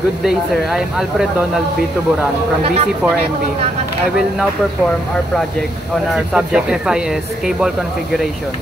Good day, sir. I am Alfred Donald B. Tuburan from BC4MB. I will now perform our project on our subject FIS, cable configuration.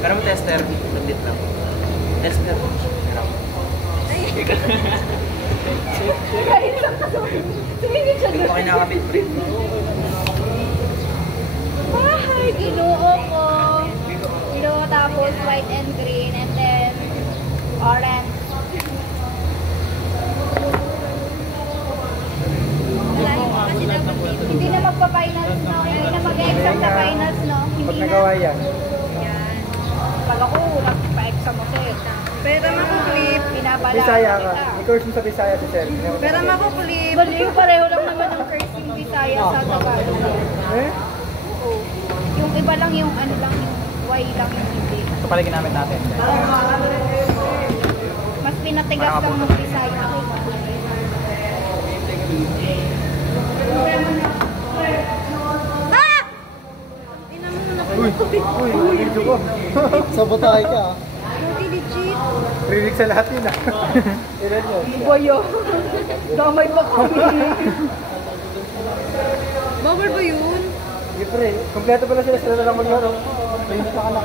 Kara mo tester, sabit lang. Tester. Hindi ko kinakabit, pre. Bahay, ginoo ko. Blue, tapos white and green, and then orange. Hindi na magpa-finals, no? Hindi na mag-exam sa finals, no? Pag nagawa yan, Yan. Pag ako, nagpa-exam ako eh. Pero makuklip. Binabala Bisaya ka. kita. I-course mo sa Bisaya si sir. Pero makuklip. Baliw, pareho lang naman ang cursing Bisaya sa Tagalog. Eh? Oo. Yung iba lang yung ano lang, yung Y lang yung hindi. Ito pala ginamit natin. Mas pinatigas lang ng Bisaya. Ah! Uy, dito ko. Sabotahe ka. Hindi legit. Rinig sa lahat yun ah. Ilan yun? Boyo. Damay pa kami. Bawal ba yun? Siyempre, kompleto pala sila lang maglaro. Rinig pa ka na.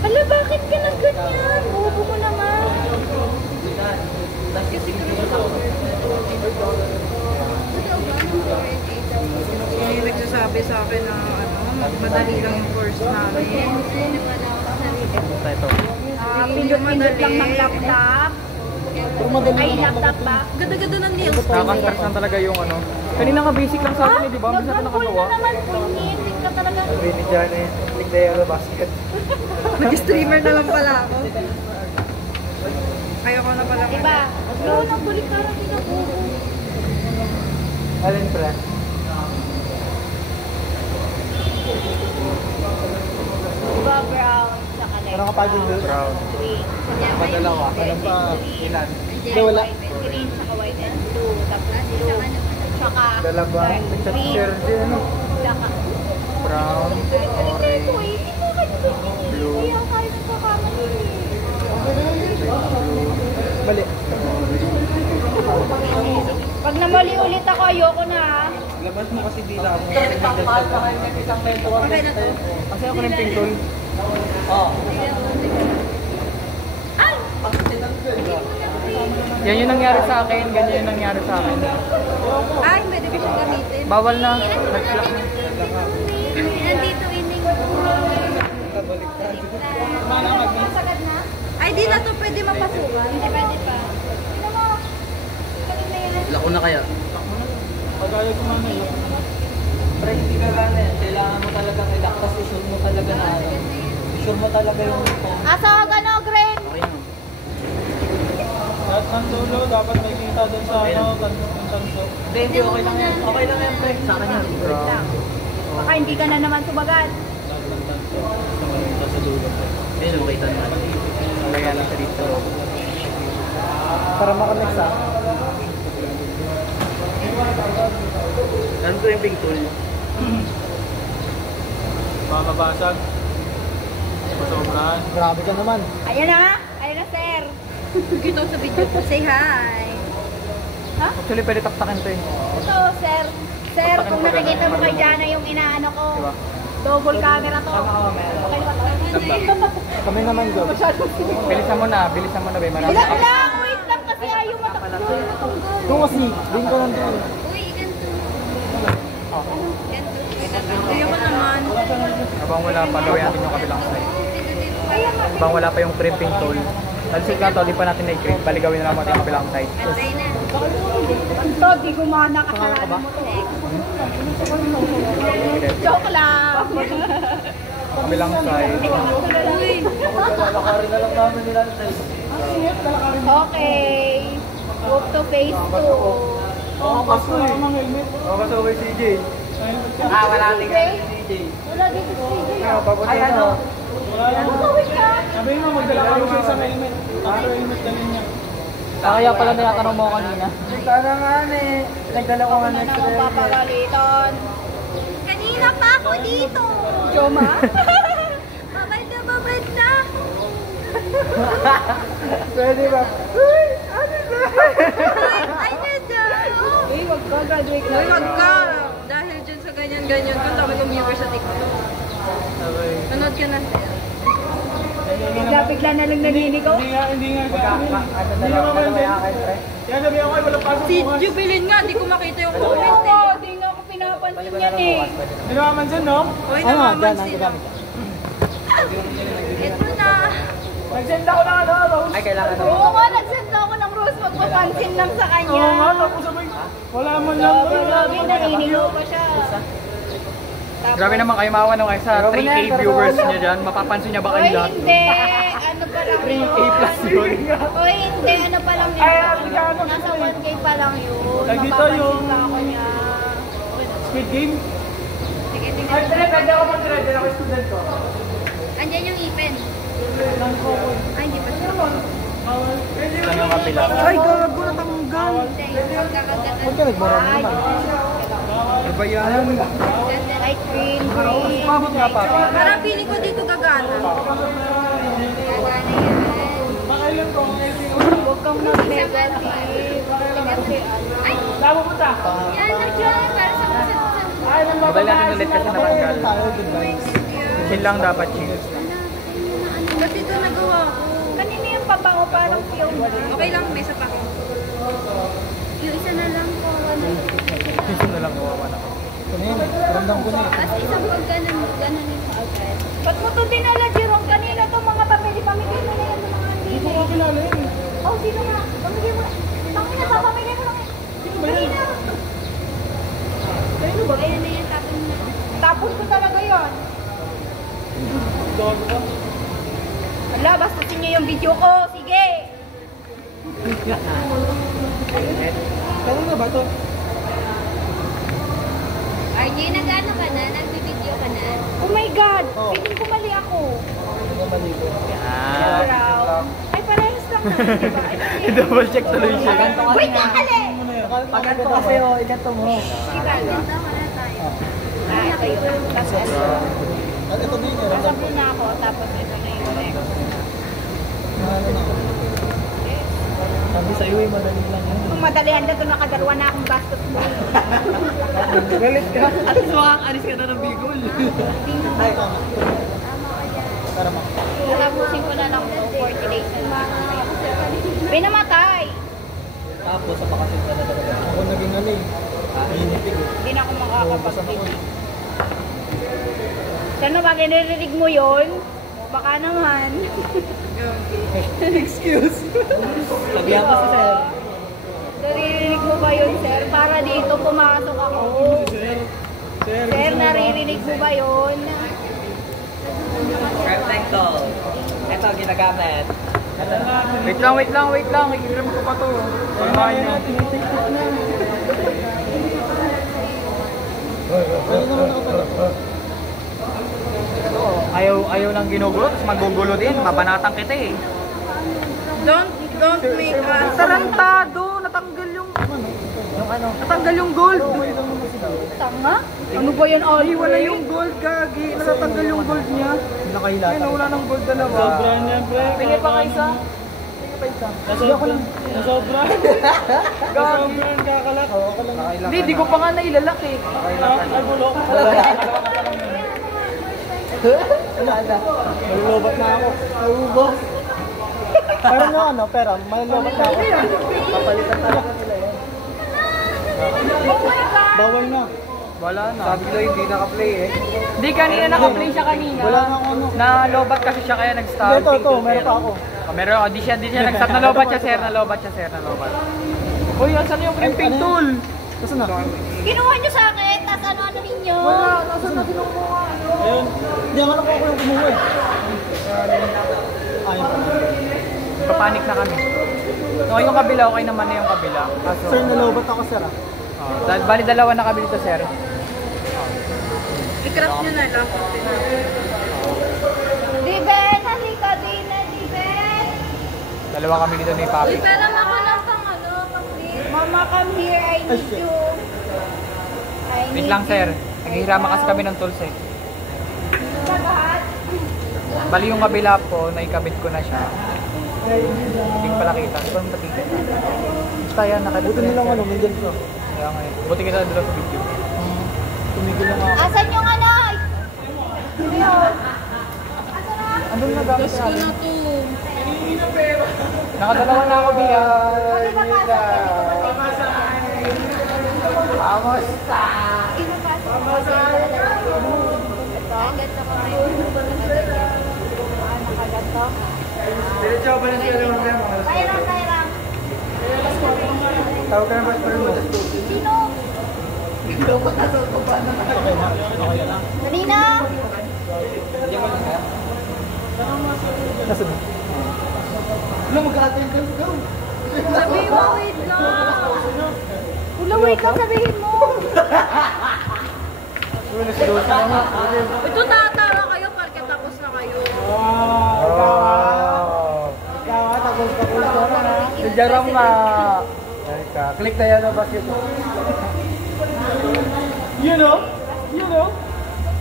Hala, bakit ka nang ganyan? Bobo ko naman. May nagsasabi sa akin na madali lang yung course namin. Ito. Pindot-pindot lang ng laptop. Ay, laptop ba? Ganda-ganda ng nails. Nakaka-stress lang talaga yung ano. Kanina nga basic lang sa akin eh, di ba? Minsan na Nag-full nakagawa. na naman. Punyit ka talaga. Rinig dyan eh. Nagdayaro basket. Nag-streamer na lang pala ako. Ayoko na pala. Diba? No, nagbulik ka lang din ako. Alin pre? Diba, brown, saka like Ano ka pa dun? Brown. green. Padalawa. Ano pa? Ilan? Hindi, wala. Green, saka white and blue. Tapos blue, saka Dalawa. green, Share din ano? saka Brown. Orange. blue. Kaya kayo nagkakamali. Mali. Pag namali ulit ako, ayoko na ha. Labas mo kasi dila mo. Okay na to. Kasi ako ng pintol. Yan yung nangyari sa akin, ganyan yung nangyari sa akin. Ay, pwede ba siya gamitin? Bawal na. Nag-block na. Nandito ining. Masagad na? Ay, di na to pwede mapasukan. Hindi pwede pa. Sino mo? Pagod na yan. Lako na kaya. Pag-ayaw ko man yun. Pre, hindi ka gana yan. Kailangan mo talaga ilak kasi sure mo talaga na ano. Sure mo talaga yung Asa ka gano, Greg? okay na. Lahat ng dulo, dapat may kita dun sa ano, tanso. Hindi, okay lang yan. Okay lang yan, pre. Sa akin yan. Lang. Baka hindi ka na naman sumagat. Lahat ng tanso. Sa dulo. Ayun, makita naman. Lagyan natin dito. Para makonect sa. Ano ko yung pink tool? Makakabasag. Masobrahan. Grabe ka naman. Ayan na. Ayan na, sir. Kita sa video ko. Say hi. Ha? Actually, pwede taktakin to eh. Ito, sir. Sir, kung nakikita mo kay Jana yung inaano ko. Diba? Double camera to. Okay ba? Kami naman go. Bilisan mo na, be. Marami. Bilang lang! Wait lang kasi ayaw matakbo. Ito kasi, din ko lang doon. Uy, ganito. Ayoko naman. Habang wala pa, gawin natin yung kabilang side. Habang wala pa yung crimping tool. Talsik lang to, di pa natin na-crimp. Baligawin na naman yung kabilang side. Ito, di gumana ka sa mo to. Joke lang. Kabilang side. Uy. Lalakarin na lang namin nila ng tayo. Okay. Move to phase 2. Oo, kaso eh. Oo, kaso kay CJ. Wala din Okay. CJ. Wala dito si CJ. Pabuti na. Magkawin ka. Sabi mo, magdala ka yung sa helmet. Para helmet na niya. Kaya pala tinatanong mo kanina. Sana nga eh. Nagdala ko Ako nga na next naman papagalitan. Kanina pa ako dito. Joma? Babad na, babad na. Pwede ba? Ay, ganda! Uy, wag ka, graduate na. Uy, wag ka. Dahil dyan sa ganyan-ganyan ko, dami kong viewers sa TikTok. Nanood ka na. Bigla na lang naninigaw. Hindi nga. Ano naman may akin, pre? Kaya sabi ako ay walang pasok Si bukas. Jubilin nga, di ko makita yung comment. Oo, di na ako pinapansin yan eh. Hindi naman dyan, no? Uy, namamansin lang. Ito na. Nag-send ako ng ano, Rose. Ay, kailangan na. Oo nga, nagsend na ako ng rose. Magpapansin lang sa kanya. Oo nga, tapos sabay, wala man lang. Grabe, naninigaw pa siya. Grabe naman kayo maawa nung kayo sa 3K viewers niya dyan. Mapapansin niya ba kayo Oy, lahat? hindi. Ano pa lang yun? 3K plus yun. Oy, hindi. Ano pa lang yun? Ay, ano, Nasa 1K pa lang yun. Ay, dito Mapapansin yung- pa ako niya. Squid Game. Sige, Ay, tingnan. pwede ako mag-thread. Ako yung student ko. Andyan yung ipin. Ay, hindi pa siya. Saan yung kapila? Ay, gago na tanggal. Huwag ka nagmarami naman. Ano ba yan? Ay, green, green. Pabot nga pa. Parang feeling ko dito gagana. Gagana yan. Huwag kang mag-negative. Kasi ano. Ay, Saan punta? yan na dyan. Para sa mga Mabal natin ulit kasi natanggal. Chill lang dapat, chill. Ba't dito nagawa ko? Kanina yung pabango parang yung Okay lang, may isa pa ako. yung isa na lang po. Chill na lang kawawa na. As isang pag ganun yung agad. Ba't mo ito dinala, Jerome? Kanina to mga pamili. Pamigay mo na yan ng mga hindi. Hindi ko kilala yun. Oh, sino nga? Pamigay mo na. Tangina, papamigay mo lang yan. Kanina. Ayan na yan, tapon mo na. Tapon ko talaga yan. Ala, bastusin niyo yung video ko. Sige. Kano na ba ito? RJ, nag-ano ka na? Nagbibideo ka na? Oh my God! Feeling ko mali ako. Yan. Brown. Ay, parehas lang naman, di ba? Ay, mali. Double check tuloy siya. Wait, nakali! Paganto kasi o, iganto mo. Diba, ganda ka na tayo. Ito yun. Tapos ito. Nasa blue na ako, tapos ito na yung next. Sabi sa'yo eh, madali lang yun. Kung madalihan na ito, nakadalawa na akong gastos mo. Galit ka. Alis mo kang alis ka na ng Bicol. Ay, tama. Tapusin ko na lang ito, 40 days na lang. Pinamatay! Tapos, sa bakasin ka na talaga. Ako naging ano eh. Inipig eh. Hindi na ako makakapag-video. Sana ba kinirinig mo yun? Baka naman. Excuse. Sabihan ko si Sir. Naririnig mo ba yun, sir? Para dito pumasok ako. Sir, naririnig mo ba yun? Perfecto. Ito, ginagamit. Wait lang. Ikiram ko pa to. Kumain na. Ayaw lang ginugulo, tapos magugulo din. Babanatang kita eh. Don't make us. Tarantado! Natanggal yung... Natanggal yung gold! Tanga? Ano ba yan, Ali? Wala yung gold, gagi. Natatanggal yung gold niya. Nakahilata. Ayun, wala ng gold dalawa. Sobra niya, pre. Pingi pa ka isa. Nasobra. Gagi. Kakalak. Ako lang. Hindi, di ko pa nga nailalak eh. Ay, bulok. Malulobat na ako. Naubos. Pero no, ano, pera, malulobat na ako. Papalitan talaga nila yan. Oh my God! Bawal na. Wala na. Sabi ko hindi naka-play eh. Hindi, kanina naka-play siya kanina. Wala na ako ano. Nalobat kasi siya kaya nag-start. Ito, meron pa ako. Oh, meron, di siya nag-start. Nalobat siya, sir. Nalobat. Uy, asan yung crimping tool? Kasi na. Kinuha nyo sa akin, tas ano-ano ninyo? Wala, nasa na kinukuha. Ayun. Hindi ako ako yung kumuha eh. Ayun pa. Papanik na kami. So, yung kabila, okay naman na yung kabila. Kaso, Sir, nalobat ako sir ah. bali dalawa na kami dito, sir. I-craft nyo na lang. Diben, halika din na, Diben! Dalawa kami dito ni Papi. Uy, pero ako lang pang ano, Mama, come here, I need you. Wait lang, sir. Naghihirama kasi kami ng tools eh. Lahat. Bali yung kabila po, naikabit ko na siya. Hindi ko pala kita. Di ba yung patikit? Basta yan, nakabit Buti nilang ano, nandyan ko. Kaya nga eh. Buti kita doon sa video. Tumigil lang ako. Asan yung ano? Ayun. Andun na gamit Gas ko na to. Nakadalawa na ako, Bia. Pati ba ka Vamos! Ito, ganito ko ngayon. Nakaganto. Diretso ba na siya lang mga Kairam. Tawag ka na ba sa mo? Sino? Kanina? Nasaan? Alam, mag-aatay ka. Go! Sabi mo, wait lang. Ula, wait lang, sabihin mo. Ito tatara kayo, parke tapos na kayo. Ikaw ha, tapos ka na. Si Jerome nga. Click na yan na basket. You know?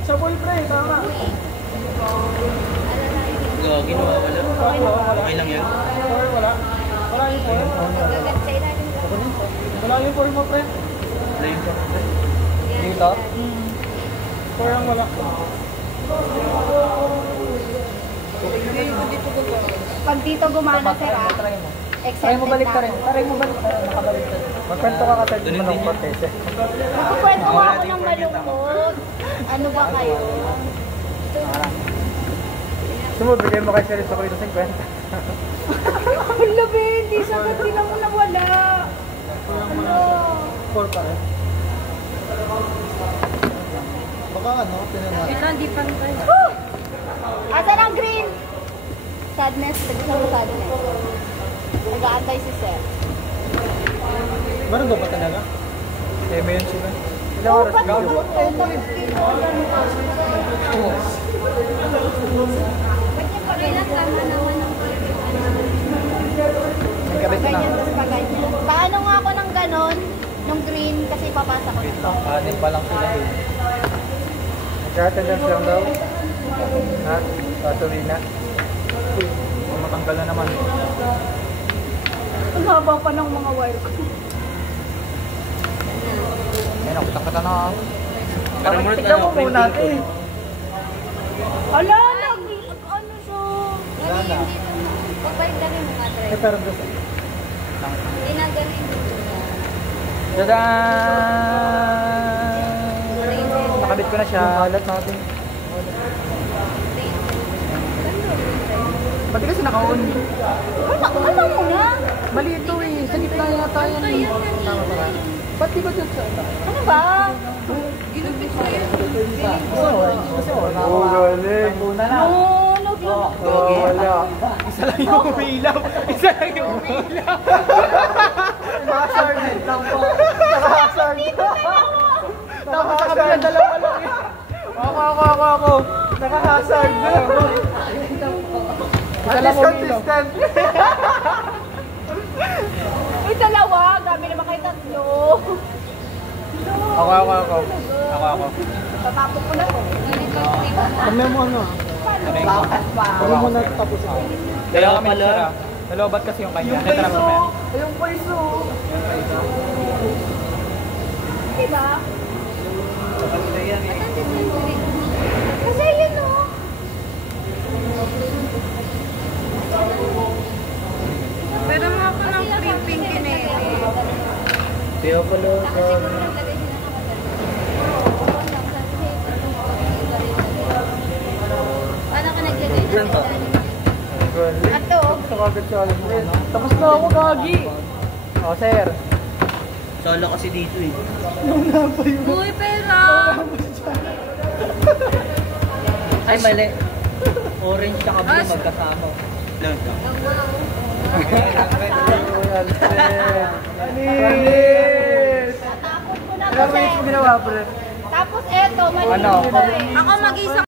Sa boyfriend, tama. Ginawa wala. Okay lang yan. Or wala. Wala yung form. Gagat sa ilalim. Wala yung form mo, friend. Wala yung purpose. Dito? Parang wala. Pag dito gumana, sir, ah. Try mo. Excited Try mo balik ka na rin. ako. Try mo balik ka rin. Nakabalik ka rin. Magkwento ka kasi Ganun mo din ng yan. Cortez eh. Magkukwento ko ako ng malungkot. Ano ba kayo? Sumo, bigay mo kay Sir sa kulit 50. Ang labi, hindi sagot, hindi na mo nawala. Ano? 4 pa rin. Baka ano, tinanong. Wait lang, di pantay. Asan ang green? Sadness, tagsa mo sadness. Nag-aantay si Sir. Meron ba talaga? Eh, may yun sila. Ilang oras ba't video? ito? Ba't niya pa ganyan? Tama naman ang May kabit na. ganyan, tapos pa ganyan. Paano nga ako ng ganon? Nung green, kasi papasa ko nito. Anim pa lang sila eh. Nag-attendance lang daw. At gasolina. Matanggal na naman. Ang haba pa ng mga wire ko. Ayun, nakutakata na ako. Parang muna Tignan mo muna eh. Ala, ano siya? Wala na. Pagbayad na rin mga try. Pero gusto. Hindi na galing dito. Tadaan! Nakabit ko na siya. Alat natin. Ba't kasi naka-on? Ano mo na? Mali ito eh. Sa gitna yata yan eh. Tama ba? Ba't di ba dyan sa ito? Ano ba? Kasi wala. Oo, galing. Una na. No, Wala. Isa lang yung umilaw. Isa lang yung umilaw. Naka-hazard lang po. Naka-hazard. Tapos sa kabila dalawa lang yun. Ako. Naka-hazard. Isa lang consistent. Uy, dalawa. Dami naman kayo tatlo. Ako. Tatapos ko na to. Kami mo ano. Kami mo na tapos ito. Kaya kami pala. Nalobat kasi yung kanya. Ito na mamaya. Yung paiso. Diba? Kasi yun o. Pero mga ako ng cream pink kinere. Kaya pala. Paano ka naglagay? Ato. Gusto ko agad siya alam mo. Tapos na ako, gagi. Oh, sir. Sala kasi dito eh. Uy, pera! Ay, mali. Orange tsaka blue magkasama. Lang. Anis! Tapos ko na Ilang minutes mo kasi. ginawa, pre? Tapos eto, mali Ano? ko eh. Ako mag-isa